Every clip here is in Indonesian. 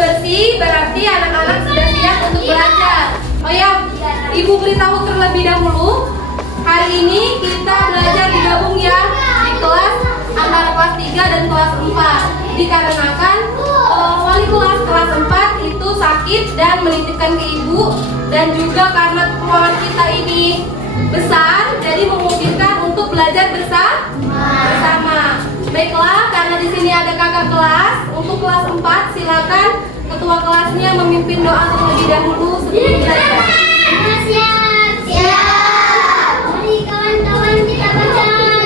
bersih, berarti anak-anak sudah siap untuk belajar. Oh ya, Ibu beritahu terlebih dahulu. Hari ini kita belajar digabung ya di kelas antara kelas 3 dan kelas 4. Dikarenakan wali kelas 4 itu sakit dan menitipkan ke Ibu, dan juga karena kemauan kita ini besar, jadi memungkinkan untuk belajar bersama. Baiklah, karena di sini ada kakak kelas, untuk kelas 4 silakan ketua kelasnya memimpin doa terlebih dahulu sebelum belajar. Siap. Mari kawan-kawan kita baca doa.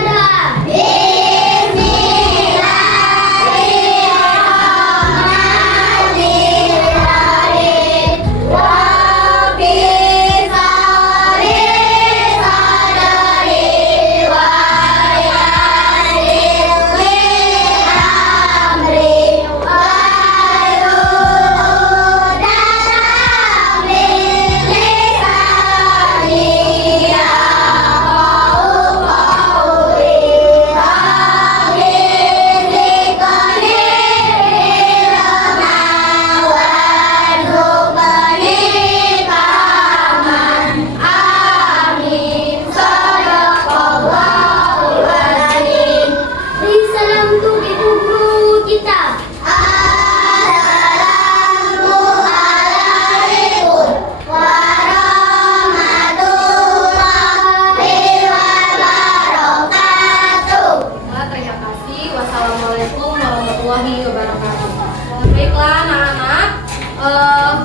Baiklah anak-anak,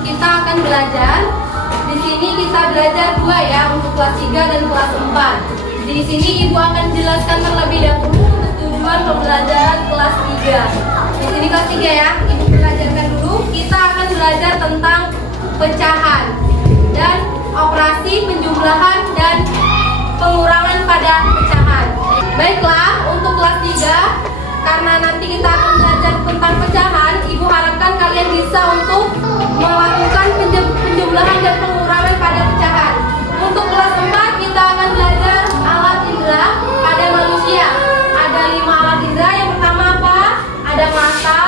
kita akan belajar. Di sini kita belajar dua ya, untuk kelas 3 dan kelas 4. Di sini Ibu akan jelaskan terlebih dahulu untuk tujuan pembelajaran kelas 3. Di sini kelas 3 ya, Ibu belajarkan dulu. Kita akan belajar tentang pecahan dan operasi penjumlahan dan pengurangan pada pecahan. Baiklah, untuk kelas 3, karena nanti kita akan belajar tentang pecahan, Ibu harapkan kalian bisa untuk melakukan penjumlahan dan pengurangan pada pecahan. Untuk kelas 4 kita akan belajar alat indera pada manusia. Ada 5 alat indera. Yang pertama apa? Ada mata,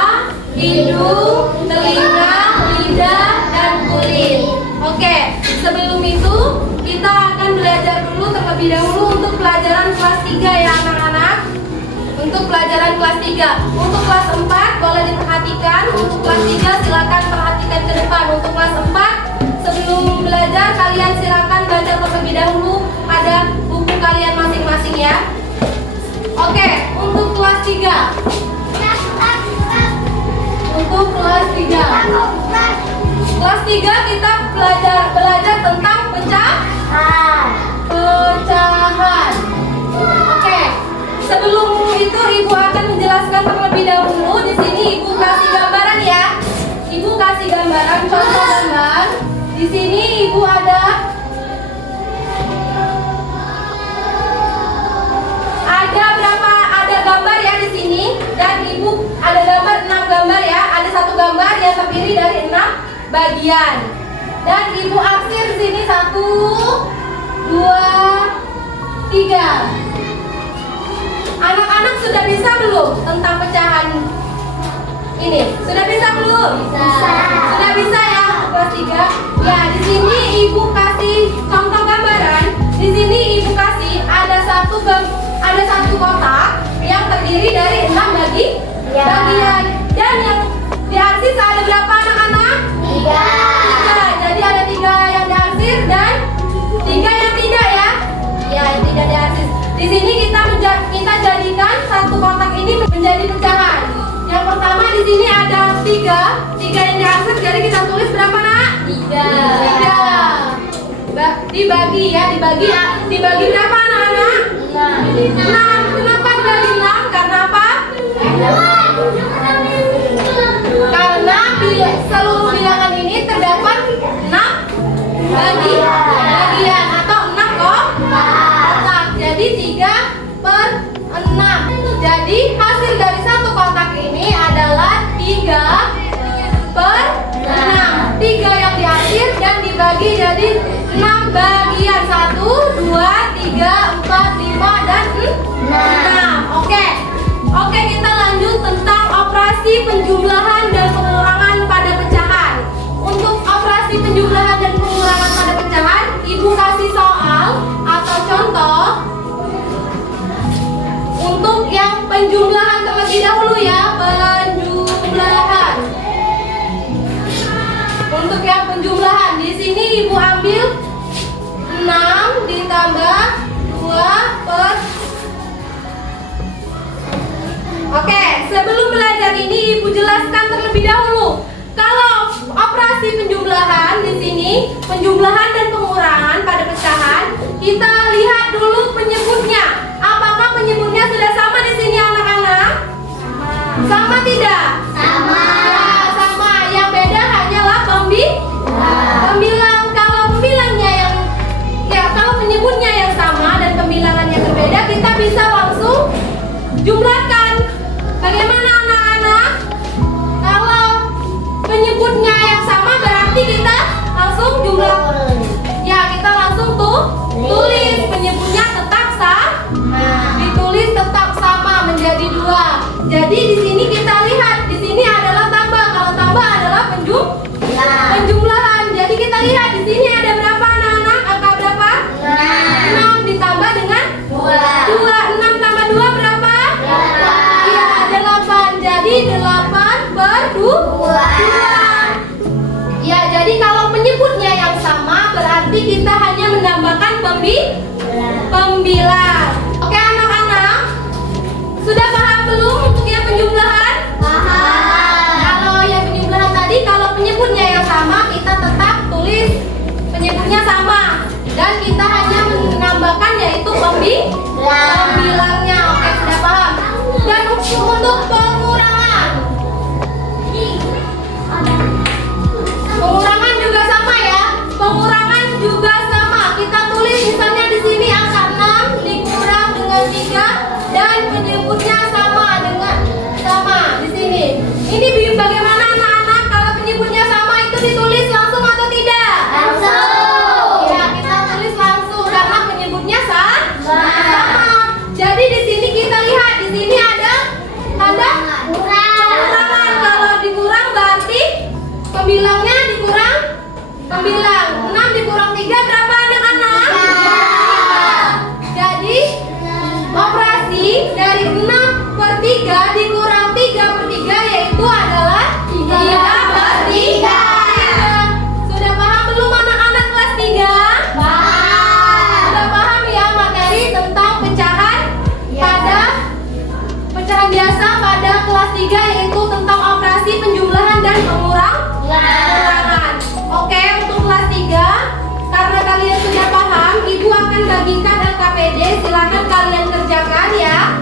hidung, telinga, lidah, dan kulit. Oke, sebelum itu kita akan belajar dulu terlebih dahulu untuk pelajaran kelas 3 ya anak-anak. Untuk pelajaran kelas 3. Untuk kelas 4 boleh diperhatikan. Untuk kelas 3 silakan perhatikan ke depan. Untuk kelas 4 sebelum belajar kalian silakan baca terlebih dahulu pada buku kalian masing-masing ya. Oke, untuk kelas 3. Untuk kelas 3. Kelas 3 kita belajar tentang pecahan. Oke. Sebelum itu Ibu akan menjelaskan terlebih dahulu. Di sini Ibu kasih gambaran ya. Ibu kasih gambaran, contoh gambar. Di sini Ibu ada gambar ya di sini, dan Ibu ada gambar 6 gambar ya. Ada satu gambar yang terdiri dari 6 bagian. Dan Ibu aksir di sini 1, 2, 3. Anak-anak sudah bisa belum tentang pecahan ini? Sudah bisa belum? Bisa. Sudah bisa ya kelas 3. Ya, di sini Ibu kasih contoh gambaran. Di sini Ibu kasih ada satu kotak yang terdiri dari 6 bagian. Dan yang diarsir ada berapa anak-anak? 3. Jadi ada 3 yang diarsir dan 3 yang tidak ya? Ya, yang tidak diarsir. Di sini kita jadikan satu kotak ini menjadi pecahan. Yang pertama di sini ada 3 yang diarsir, jadi kita tulis berapa nak? 3. Dibagi ya, dibagi berapa anak-anak? 6. Kenapa dibagi 6? Karena apa? Karena seluruh bilangan ini terdapat 6 bagian atau 6 kotak. Jadi 3/6. Jadi hasil dari satu kotak ini adalah 3/6. 3 yang diarsir dan dibagi jadi 6 bagian. 1, 2, 3, 4, 5, dan 6. Oke, kita lanjut tentang operasi penjumlahan dan pengurangan pada pecahan. untuk yang penjumlahan. Di sini Ibu ambil 6 ditambah 2 per. Oke, sebelum belajar ini Ibu jelaskan terlebih dahulu. Kalau operasi penjumlahan di sini, penjumlahan dan pengurangan pada pecahan, kita lihat dulu penyebutnya. Apakah penyebutnya sudah sama di sini anak-anak? Sama tidak? Sama. Ya, sama. Yang beda hanyalah pembilang. Kalau pembilangnya yang kalau penyebutnya yang sama dan pembilangannya berbeda, kita bisa langsung jumlahkan. Bagaimana anak-anak? Kalau penyebutnya yang sama berarti kita langsung jumlah. Ya, kita langsung tulis penyebutnya tetap ditulis tetap sama menjadi 2. Jadi di sini kita lihat di sini adalah tambah. Kalau tambah adalah penjumlahan. Jadi kita lihat di sini ada berapa anak-anak? Angka berapa? 6 ditambah dengan 2. 6 tambah 2 berapa? 8. Iya, 8. Jadi 8 per 2. Ya, jadi kalau penyebutnya yang sama berarti kita hanya menambahkan pembilang. Oke anak-anak, sudah paham belum untuk yang penjumlahan? Paham. Kalau yang penjumlahan tadi, kalau penyebutnya yang sama, kita tetap tulis penyebutnya sama dan kita hanya menambahkan yaitu pembilangnya. Oke, sudah paham. Dan untuk pengurangan juga sama ya. Pengurangan juga sama. Kita tulis misalnya di sini angka 6 dikurang dengan 3 dan penyebutnya sama di sini. Ini bagaimana anak-anak kalau penyebutnya sama itu ditulis langsung atau tidak? Langsung. Ya, kita tulis langsung karena penyebutnya sama. Jadi di sini kita lihat di sini ada tanda pengurangan. Kalau dikurang berarti pembilangnya dikurang pembilang. 6 dikurang 3 berapa anak-anak? Jadi operasi dari 6 per 3 dikurang 3 per 3 yaitu adalah 3 per 3. Sudah paham belum anak-anak kelas 3? Sudah paham ya materi tentang pecahan pada pecahan biasa pada kelas 3 yaitu tentang operasi penjumlahan dan pengurangan. Oke, untuk kelas 3 karena kalian sudah paham, Ibu akan bagikan LKPD. Silahkan kalian kerjakan ya.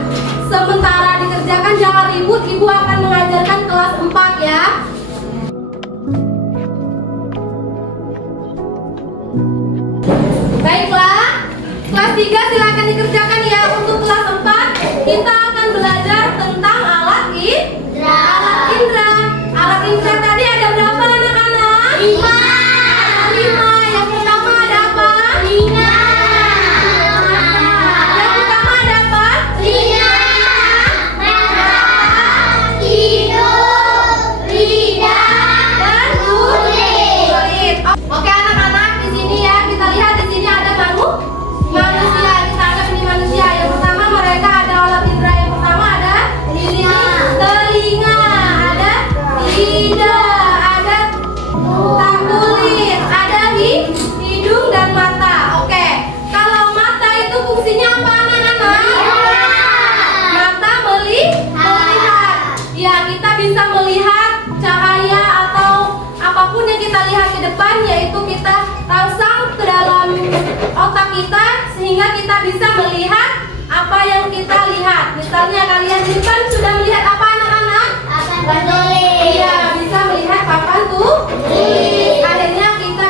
Sementara dikerjakan jangan ribut, Ibu akan mengajarkan kelas 4 ya. Baiklah, kelas 3 silahkan dikerjakan ya. Untuk kelas 4 kita akan belajar tentang alat indra. Alat indra tadi ada berapa anak-anak? 5. Yang pertama ada apa? Telinga. Yang pertama ada apa? Telinga. Mata. Hidung. Lidah. Dan kulit. Oke anak-anak, di sini ya kita lihat di sini ada manusia. Kita anggap ini manusia. Yang pertama mereka ada alat indra. Yang pertama ada di sini telinga, ada lidah, ada kulit, ada hidung dan mata. Oke, kalau mata itu fungsinya apa anak-anak? Mata melihat. Ya, kita bisa melihat cahaya atau apapun yang kita lihat ke depan, yaitu kita rangsang ke dalam otak kita sehingga kita bisa melihat apa yang kita lihat. Misalnya kalian di depan sudah melihat apa anak-anak? Iya, bisa melihat papan tulis. Adanya kita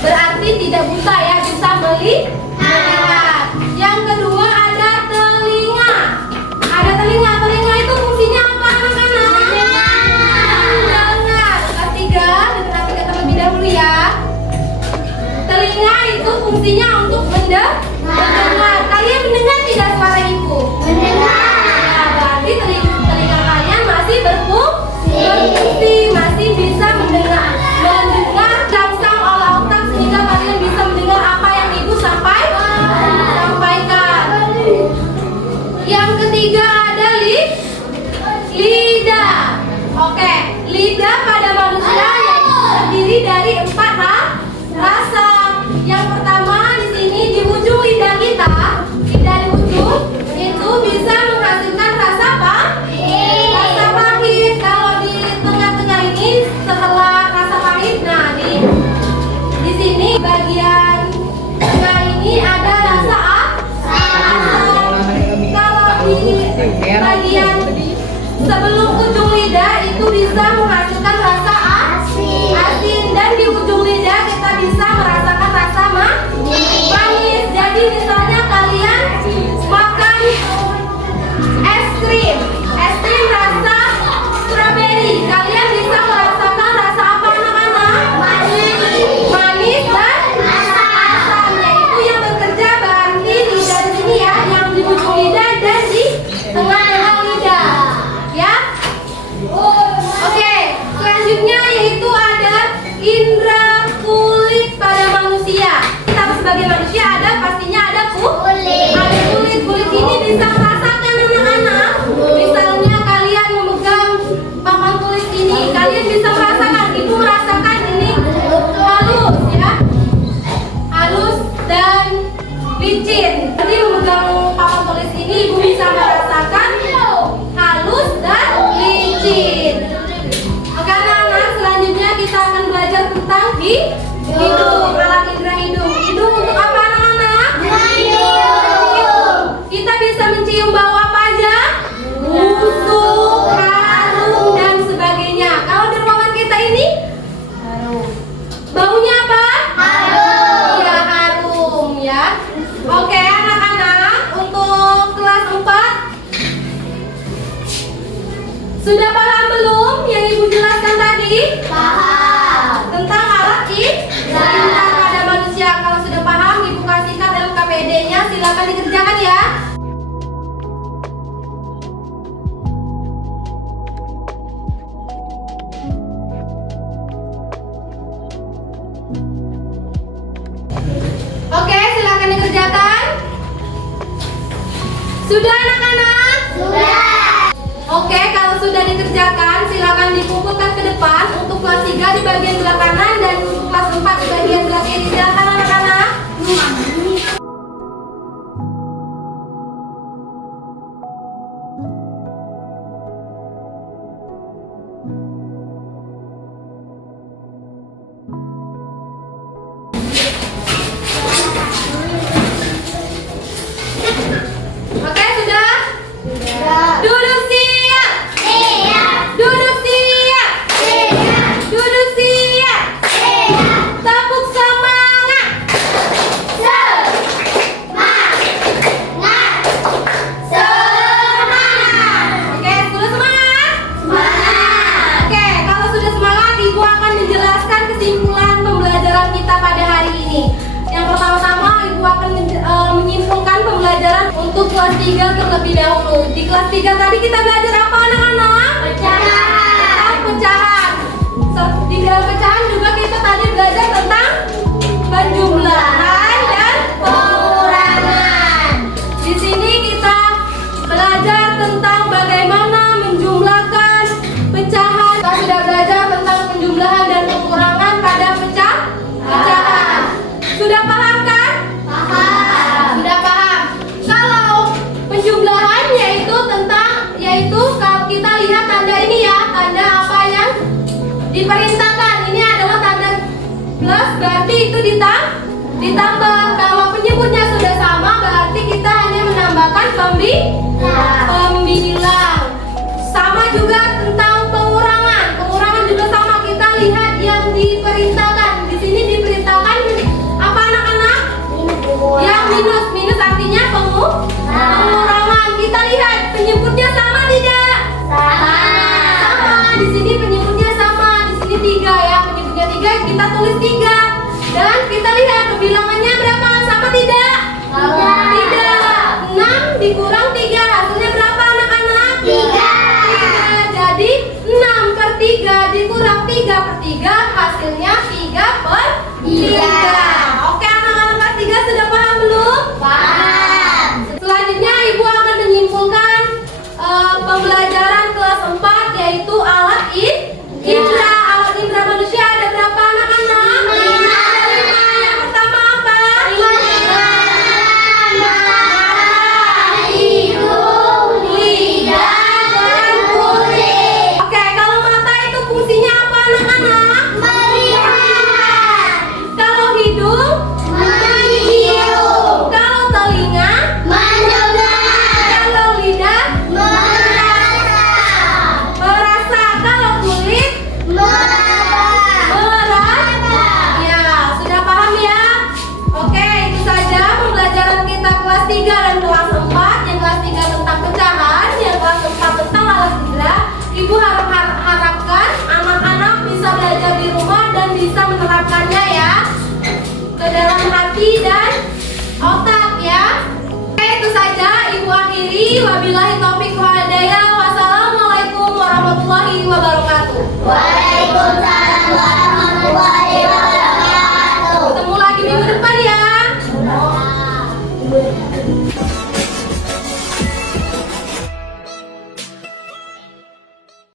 berarti tidak buta ya, bisa melihat. Yang kedua ada telinga. Ada telinga. Telinga itu fungsinya apa anak-anak? Mendengar. Kelas 3, dengar terlebih dahulu ya. Telinga itu fungsinya untuk mendengar. Kalian mendengar tidak suara ibu? Mendengar. Ya, berarti telinga kalian masih berfungsi, masih bisa mendengar rangsang oleh otak sehingga kalian bisa mendengar apa yang ibu sampaikan. Yang ketiga ada lidah. Oke, lidah pada manusia yaitu terdiri dari 4 rasa. Yang pertama di sini di ujung lidah kita, lidah di ujung itu bisa menghasilkan rasa apa? Rasa pahit. Kalau di tengah-tengah ini setelah rasa pahit, nah di sini bagian tengah ini ada rasa asam. Kalau di bagian sebelum ujung lidah itu bisa menghasilkan rasa asin, dan di ujung lidah kita bisa merasakan rasa manis. Jadi misalnya kalian makan es krim rasa strawberry, kalian bisa merasakan rasa apa anak-anak? Manis dan asam, yaitu yang bekerja berarti lidah di sini ya, yang di ujung lidah dan di tengah-tengah lidah ya. Oke, selanjutnya yaitu ada indera kulit pada manusia. Kita sebagai manusia ada pastinya ada kulit. Ada kulit. Kulit ini bisa merasakan anak-anak. Misalnya kalian memegang papan tulis ini, kalian bisa merasakan. Ibu merasakan ini halus ya, halus dan licin. Jadi memegang papan tulis ini, ibu bisa merasakan halus dan licin. Oke anak-anak, selanjutnya kita akan belajar tentang hidung, alat indera hidung. Hidung untuk apa anak-anak? Mencium. Kita bisa mencium bau apa aja? Busuk, harum, dan sebagainya. Kalau di ruangan kita ini baunya apa? Harum. Iya, harum ya. Oke anak-anak, untuk kelas 4 sudah paham belum yang ibu jelaskan tadi? Paham. Tentang alat indera pada manusia. Kalau sudah paham, ibu kasihkan LKPD-nya, silakan dikerjakan ya. Oke, silakan dikerjakan. Sudah anak-anak? Sudah. Oke, kalau sudah dikerjakan, silakan dikumpulkan ke depan. Untuk kelas 3 di bagian belah kanan dan untuk kelas 4 di bagian belah kiri. Silakan anak-anak. Oke, sudah? Duduk siap. Duduk siap. Duduk siap. Tepuk semangat. Oke, sudah semangat? Oke, kalau sudah semangat, ibu akan menjelaskan kesimpulan pembelajaran kita pada hari ini. Yang pertama-tama, ibu akan menyimpulkan pembelajaran untuk kelas 3 terlebih dahulu. Di kelas 3 tadi kita belajar apa anak-anak? Tentang pecahan. Di dalam pecahan juga kita tadi belajar tentang penjumlahan dan pengurangan. Di sini kita belajar tentang bagaimana menjumlahkan pecahan. Kita sudah belajar tentang penjumlahan dan pengurangan pada pecahan. Sudah paham kan? Paham. Sudah paham. Kalau penjumlahan yaitu kalau kita lihat tanda ini ya, tanda apa yang diperintahkan. Ini adalah tanda plus, berarti itu ditambah. Kalau penyebutnya sudah sama, berarti kita hanya menambahkan pembilang. Sama juga tentang pengurangan. Pengurangan juga sama, kita lihat yang diperintahkan. Di sini diperintahkan apa anak-anak? Yang minus artinya pengurangan. Kita lihat penyebutnya sama tidak? Sama. Di sini penyebutnya sama. Di sini 3 ya. Penyebutnya 3, kita tulis 3. Dan kita lihat kebilangannya berapa? Sama tidak? Tidak. 6 dikurang 3 hasilnya berapa anak-anak? 3. Jadi 6/3 dikurang 3/3 hasilnya 3/3. Oke anak-anak kelas 3 sudah paham belum? Paham. Selanjutnya ibu akan menyimpulkan pembelajaran kelas 4 yaitu alat indera. Alat indera manusia ada berapa Waalaikumsalam.